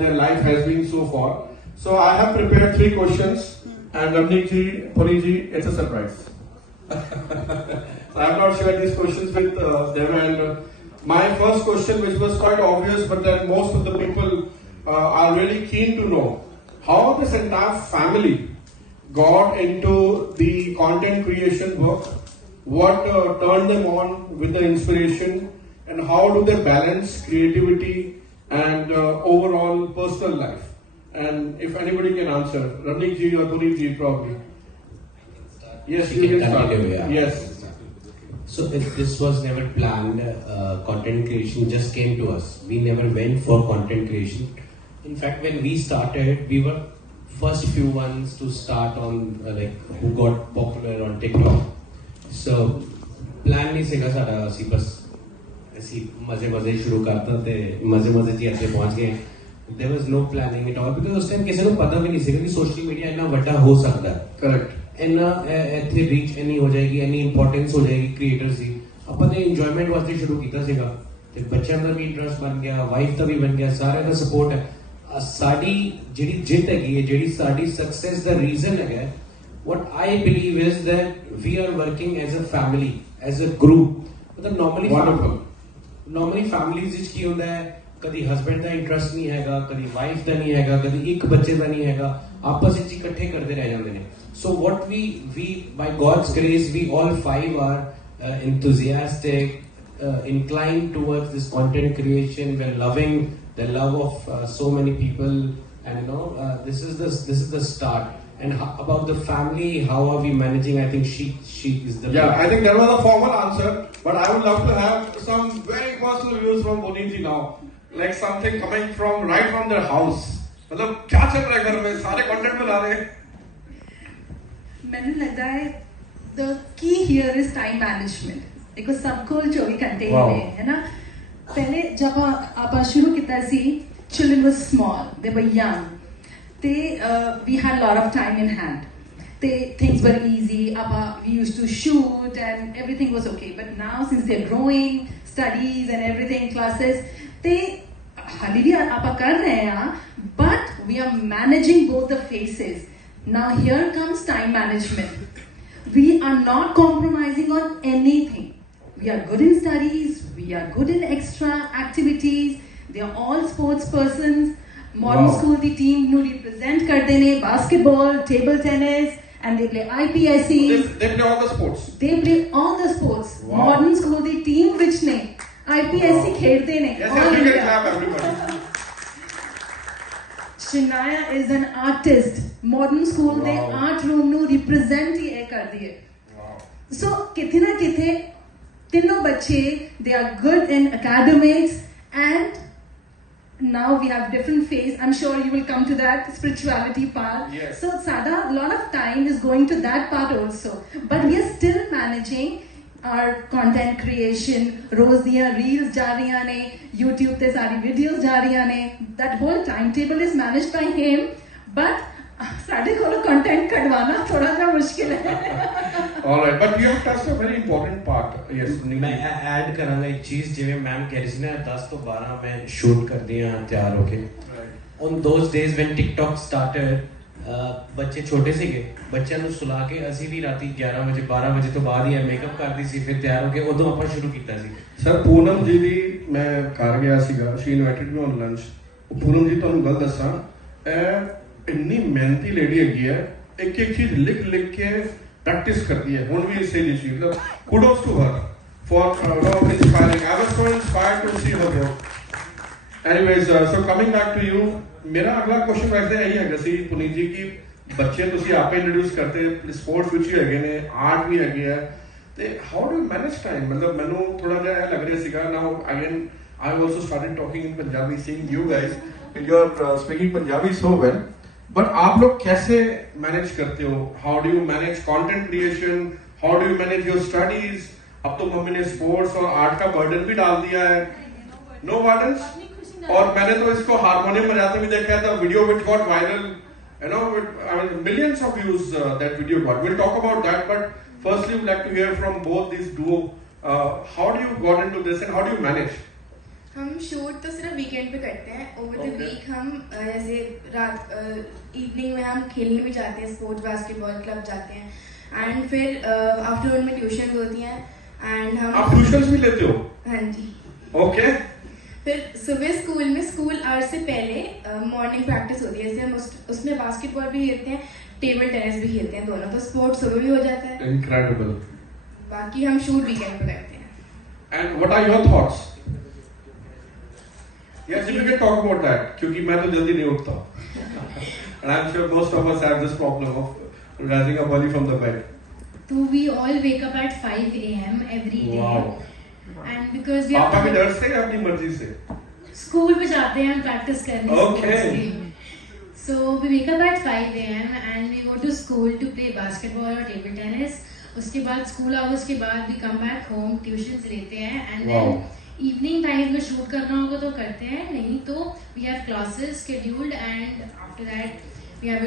their life has been so far. So I have prepared 3 questions, and Ramnik ji, Puri ji, it's a surprise. So I have not shared these questions with them, and my first question, which was quite obvious, but then most of the people are really keen to know how this entire family got into the content creation work, what turned them on with the inspiration, and how do they balance creativity and overall personal life. And if anybody can answer, Ramnik ji or Puneet ji probably. Yes, you can start. Yes. So this was never planned. Content creation just came to us. We never went for content creation. In fact, when we started, we were first few ones to start on who got popular on TikTok. So plan नहीं सीखा सारा सी बस ऐसी मजे शुरू करते थे मजे जी ऐसे पहुंच गए. There was no planning at all because उस टाइम किसी को पता भी नहीं सीखा कि सोशल मीडिया इतना बड़ा हो सकता है. Correct. इतना ऐसे रीच नहीं हो जाएगी, इतनी इंपॉर्टेंस हो जाएगी क्रिएटर्स की. अपन ने एंजॉयमेंट वास्ते शुरू किया सीगा ते बच्चों का भी इंटरेस्ट बन गया, वाइफ का भी बन गया, सारे का सपोर्ट है. साडी जिहड़ी जित है जिहड़ी साडी सक्सेस दा रीजन है. What I believe is that we are working as a family, as a group. मतलब normally families ਵਿੱਚ ਕੀ ਹੁੰਦਾ ਹੈ, कभी हस्बैंड का इंटरेस्ट नहीं हैगा, कभी वाइफ का नहीं हैगा, कभी एक बच्चे का नहीं हैगा, आपस ਵਿੱਚ इकट्ठे करते रह जाते हैं. So what we by God's grace we all 5 are enthusiastic, inclined towards this content creation. We're loving the love of so many people, and this is the start. And about the family, how are we managing? I think she is the I think that was a formal answer, but I would love to have some very personal views from Puneet ji now. Like something coming right from their house. मतलब क्या चल रहा है घर में, सारे content बना रहे हैं. मैंने लगता है the key here is time management. देखो सबको 24 घंटे में है ना. पहले जब आप शुरू किया सी, children were small, they were young. We had a lot of time in hand. Things were easy. We used to shoot and everything was okay. But now since they're growing, studies and everything, classes, but we are managing both the phases. Now here comes time management. We are not compromising on anything. We are good in studies, we are good in extra activities. They are all sports persons. Modern school the team nu represent karte ne, basketball, table tennis, and they play IPSC. They play all the sports. They play all the sports. Modern school the team which ne IPSC khelte ne. Yes, everybody clap, everybody. Shinaya is an artist. Modern school they art room nu represent hi kar diye. So kithe na kithe तीनों बच्चे they are good in academics, and now we have different phase. I'm sure you will come to that spirituality part. Yes. So Sada, a lot of time is going to that part also. But we are still managing our content creation. Roz diyan reels ja rahiyan ne, YouTube te sari videos ja rahiyan ne. That whole timetable is managed by him. But साढ़े को content कटवाना थोड़ा सा मुश्किल है. All right, but you have touched a very important part. Yes. मैं add करांगा एक चीज जिਵੇਂ मैम कह रही थी ना 10 ਤੋਂ 12 मैं शूट कर दिया तैयार होके. On those days when TikTok started, बच्चे छोटे ਸੀਗੇ, ਬੱਚਿਆਂ ਨੂੰ ਸੁਲਾ ਕੇ ਅਸੀਂ ਵੀ ਰਾਤੀ 11 ਵਜੇ 12 ਵਜੇ ਤੋਂ ਬਾਅਦ ਹੀ ਮੇਕਅਪ ਕਰਦੀ ਸੀ, ਫਿਰ ਤਿਆਰ ਹੋ ਕੇ ਉਦੋਂ ਆਪਾਂ ਸ਼ੁਰੂ ਕੀਤਾ ਸੀ. ਸਰ ਪੂਨਮ ਜੀ ਦੀ ਮੈਂ ਘਰ ਗਿਆ ਸੀਗਾ, she invited me on lunch. Poonam ji ਤੁਹਾਨੂੰ ਗੱਲ ਦੱਸਾਂ, इतनी मेहनती लेडी हैगी है, एक चीज लिख के प्रैक्टिस करती है. ਹੁਣ ਵੀ ਇਸੇ ਦੀ ਚੀਜ਼, मतलब kudos to her for inspiring. I was so inspired to see her work. Anyways, so coming back to you, मेरा अगला क्वेश्चन वैसे यही है ਸੀ पुनीत जी की बच्चे ਤੁਸੀਂ आपे इंट्रोड्यूस करते स्पोर्ट्स ਵਿੱਚ ਵੀ ਹੈਗੇ ਨੇ, ਆਰਟ ਵੀ ਹੈਗੇ ਆ, ਤੇ how do you manage time? मतलब ਮੈਨੂੰ ਥੋੜਾ ਜਿਹਾ ਇਹ ਲੱਗ ਰਿਹਾ ਸੀਗਾ. Now again I also started talking in Punjabi, seeing you guys and you're speaking Punjabi so well. But आप लोग कैसे मैनेज करते हो? How do you manage content creation? How do you manage your studies? अब तो mummy ने sports और art का बर्डन भी डाल दिया है. No burdens. और मैंने तो इसको हारमोनियम बजाते भी देखा था, video which got viral, you know, I mean millions of views that video got. We'll talk about that, but firstly we'd like to hear from both these duo. How do you got into this and how do you manage? हम shoot तो सिर्फ weekend पे करते हैं। Over the Okay. Week हम जैसे रात evening में हम खेलने भी जाते हैं, स्पोर्ट्स बास्केटबॉल क्लब जाते हैं एंड फिर आफ्टरनून में ट्यूशन होती हैं एंड हम आप ट्यूशंस भी लेते हो? हाँ जी। ओके। फिर सुबह स्कूल में स्कूल आवर्स से पहले मॉर्निंग प्रैक्टिस होती है, जैसे हम उसमें बास्केटबॉल भी खेलते हैं, टेबल टेनिस भी खेलते हैं, दोनों। तो स्पोर्ट्स सुबह भी हो जाता है। इनक्रेडिबल। बाकी हम शूट वीकेंड पे करते हैं। And what are your thoughts? Yes, if you can talk about that, क्योंकि मैं तो जल्दी नहीं उठता. And I'm sure most of us have this problem of rising up early from the bed. So we all wake up at 5 a.m. every day. Wow. And because we पापा have की डर से या अपनी मर्जी से? school में जाते हैं practice करने Okay. sports के. So we wake up at 5 a.m. and we go to school to play basketball or table tennis. उसके बाद school hours के बाद we come back home, tuitions लेते हैं and Wow. then evening time में shoot करना होगा तो करते हैं, नहीं तो we have classes scheduled and after that we have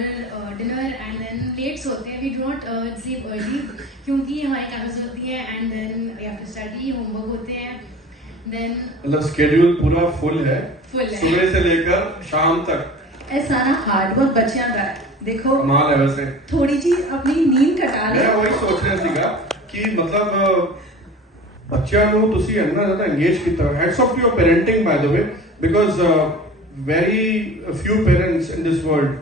dinner and then let's होते हैं। वी डोंट स्लीप अर्ली क्योंकि हमारी क्लासेस होती है and then we have to study, homework होते हैं। देन मतलब शेड्यूल पूरा फुल है सुबह से लेकर शाम तक। ਇਹ ਸਾਰਾ ਹਾਰਡ ਵਰਕ ਬੱਚਿਆਂ ਦਾ ਹੈ। ਦੇਖੋ कमाल है वैसे। ਥੋੜੀ ਜੀ ਆਪਣੀ ਨੀਂਦ ਘਟਾ मैं ਲੈ। वही सोच रहा ਸੀਗਾ कि मतलब ਬੱਚਿਆਂ ਨੂੰ ਤੁਸੀਂ ਇੰਨਾ ਜ਼ਿਆਦਾ engage ਕੀਤਾ। Hats off to your parenting by the way, because very few parents in this world,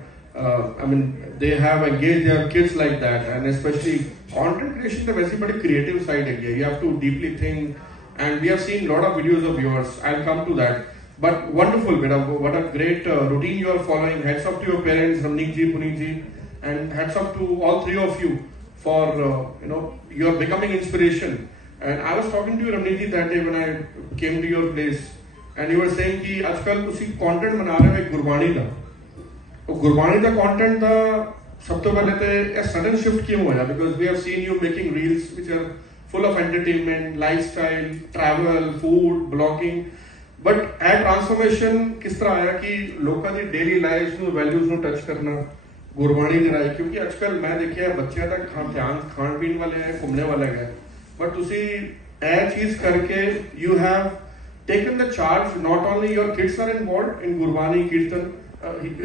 I mean, they have engaged their kids like that, and especially content creation the वैसी बड़ी creative side है। You have to deeply think, and we have seen lot of videos of yours. I'll come to that. But wonderful, beta. What a great routine you are following. Hats off to your parents, Ramneek ji, Puneet ji, and hats off to all three of you for you are becoming inspiration. And I was talking to you, Ramneek ji, that day when I came to your place, and you were saying कि आजकल तुसी content बना रहे हो एक गुरबाणी दा। तो गुरबाणी दा content दा सब तो पहले तो एक sudden shift क्यों होया? Because we have seen you making reels which are full of entertainment, lifestyle, travel, food, blogging. But a transformation किस तरह आया कि लोगों की daily lives ਨੂੰ values ਨੂੰ touch करना गुरबाणी ਦੇ ਰਾਹੀਂ? क्योंकि आजकल मैं देखिया बच्चे तक खान पीन वाले हैं, घूमने वाले हैं, but तुसी ਇਹ चीज करके you have taken the charge. Not only your kids are involved in Gurbani Kirtan,